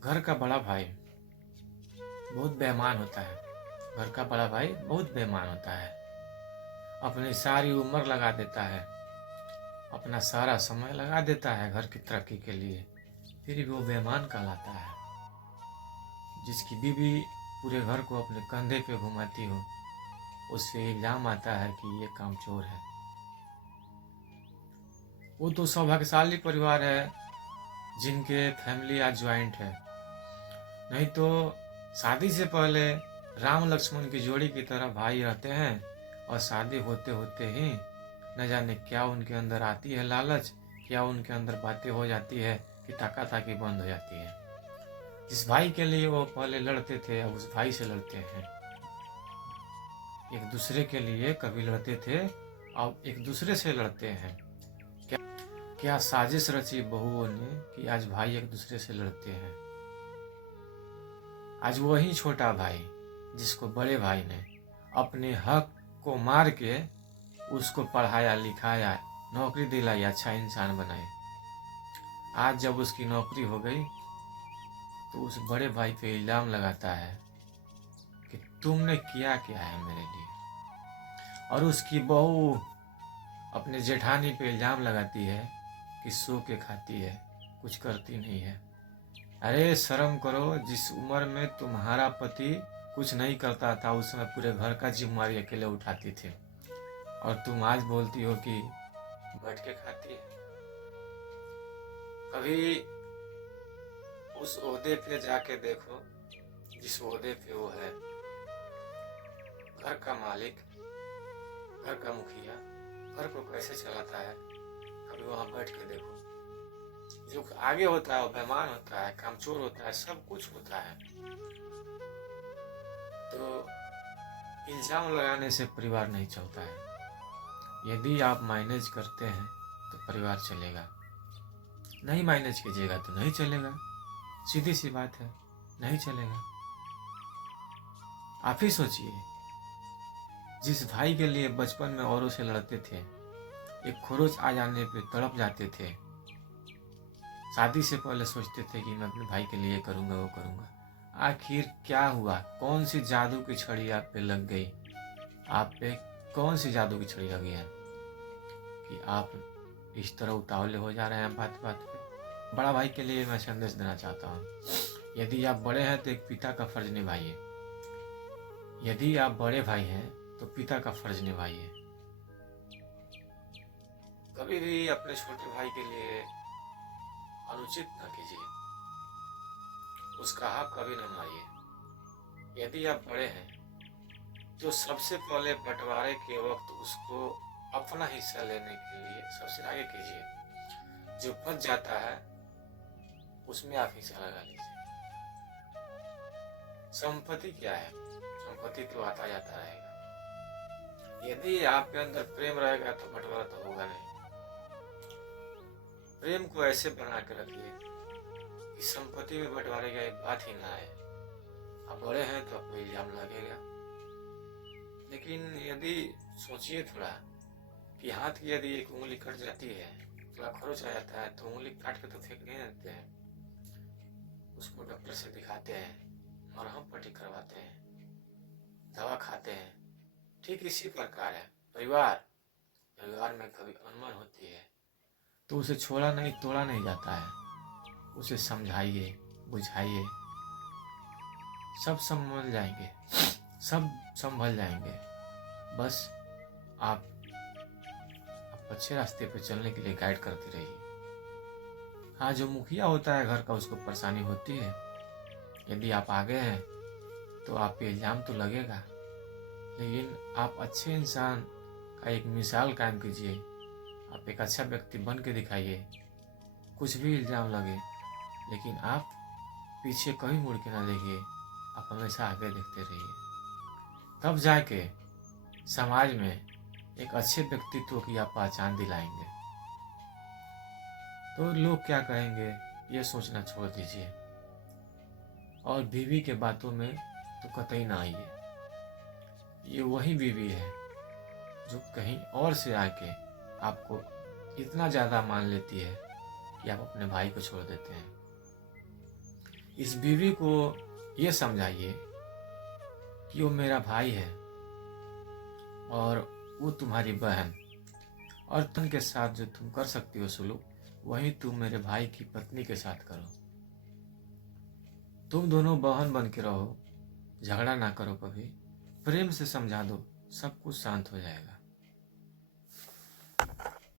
घर का बड़ा भाई बहुत बेईमान होता है। घर का बड़ा भाई बहुत बेईमान होता है। अपनी सारी उम्र लगा देता है, अपना सारा समय लगा देता है घर की तरक्की के लिए, फिर भी वो बेईमान कहलाता है। जिसकी बीवी पूरे घर को अपने कंधे पे घुमाती हो, उससे इल्जाम आता है कि ये कामचोर है। वो तो सौभाग्यशाली परिवार है जिनके फैमिली आज ज्वाइंट है। नहीं तो शादी से पहले राम लक्ष्मण की जोड़ी की तरह भाई रहते हैं, और शादी होते होते ही न जाने क्या उनके अंदर आती है लालच, क्या उनके अंदर बातें हो जाती है कि ताकी बंद हो जाती है। जिस भाई के लिए वो पहले लड़ते थे अब उस भाई से लड़ते हैं। एक दूसरे के लिए कभी लड़ते थे, अब एक दूसरे से लड़ते हैं। क्या क्या साजिश रची बहुओं ने कि आज भाई एक दूसरे से लड़ते हैं। आज वही छोटा भाई जिसको बड़े भाई ने अपने हक को मार के उसको पढ़ाया लिखाया, नौकरी दिलाई, अच्छा इंसान बनाए, आज जब उसकी नौकरी हो गई तो उस बड़े भाई पे इल्जाम लगाता है कि तुमने किया क्या है मेरे लिए। और उसकी बहू अपने जेठानी पे इल्जाम लगाती है कि सो के खाती है, कुछ करती नहीं है। अरे शर्म करो, जिस उम्र में तुम्हारा पति कुछ नहीं करता था उस समय पूरे घर का जिम्मेवारी अकेले उठाती थी, और तुम आज बोलती हो कि बैठ के खाती है। कभी उस ओहदे पे जाके देखो जिस ओहदे पे वो है, घर का मालिक, घर का मुखिया, घर को कैसे चलाता है। कभी वहां बैठ के देखो। जो आगे होता है वो बेईमान होता है, कामचोर होता है, सब कुछ होता है। तो इल्जाम लगाने से परिवार नहीं चलता है। यदि आप मैनेज करते हैं तो परिवार चलेगा, नहीं मैनेज कीजिएगा तो नहीं चलेगा। सीधी सी बात है, नहीं चलेगा। आप ही सोचिए, जिस भाई के लिए बचपन में औरों से लड़ते थे, एक खरोच आ जाने पे तड़प जाते थे, शादी से पहले सोचते थे कि मैं अपने भाई के लिए करूंगा वो करूंगा, आखिर क्या हुआ? कौन सी जादू की छड़ी आप पे लग गई? आप पे कौन सी जादू की छड़ी लगी है कि आप इस तरह उतावले हो जा रहे हैं बात बात पे? बड़ा भाई के लिए मैं संदेश देना चाहता हूँ, यदि आप बड़े हैं तो एक पिता का फर्ज निभाइए। यदि आप बड़े भाई हैं तो पिता का फर्ज निभाइए। कभी भी अपने छोटे भाई के लिए अनुचित न कीजिए, उसका हक कभी न मारिए। यदि आप बड़े हैं तो सबसे पहले बंटवारे के वक्त उसको अपना हिस्सा लेने के लिए सबसे आगे कीजिए। जो बच जाता है उसमें आप हिस्सा लगा लीजिए। संपत्ति क्या है? संपत्ति तो आता जाता रहेगा। यदि आपके अंदर प्रेम रहेगा तो बंटवारा तो होगा नहीं। प्रेम को ऐसे बना के रखिए कि संपत्ति में बंटवारे का एक बात ही ना आए। आप बड़े हैं तो आपको इल्जाम लगेगा, लेकिन यदि सोचिए थोड़ा कि हाथ की यदि एक उंगली कट जाती है, थोड़ा खरोच आ जाता है तो उंगली काट के तो फेंक नहीं देते हैं, उसको डॉक्टर से दिखाते हैं, मरहम पट्टी करवाते हैं, दवा खाते हैं। ठीक इसी प्रकार है परिवार। परिवार में कभी अनबन होती है तो उसे छोड़ा नहीं तोड़ा नहीं जाता है, उसे समझाइए, बुझाइए, सब संभल जाएंगे, सब संभल जाएंगे। बस आप अच्छे रास्ते पे चलने के लिए गाइड करते रहिए। हाँ, जो मुखिया होता है घर का उसको परेशानी होती है। यदि आप आगे हैं तो आप पे इल्जाम तो लगेगा, लेकिन आप अच्छे इंसान का एक मिसाल कायम कीजिए। आप एक अच्छा व्यक्ति बन के दिखाइए। कुछ भी इल्जाम लगे लेकिन आप पीछे कभी मुड़ के ना देखिए, आप हमेशा आगे देखते रहिए। तब जाके समाज में एक अच्छे व्यक्तित्व की आप पहचान दिलाएंगे। तो लोग क्या कहेंगे ये सोचना छोड़ दीजिए, और बीवी के बातों में तो कतई ना आइए। ये वही बीवी है जो कहीं और से आके आपको इतना ज़्यादा मान लेती है कि आप अपने भाई को छोड़ देते हैं। इस बीवी को ये समझाइए कि वो मेरा भाई है और वो तुम्हारी बहन, और तुम के साथ जो तुम कर सकती हो सुलूक, वही तुम मेरे भाई की पत्नी के साथ करो। तुम दोनों बहन बन के रहो, झगड़ा ना करो, कभी प्रेम से समझा दो, सब कुछ शांत हो जाएगा।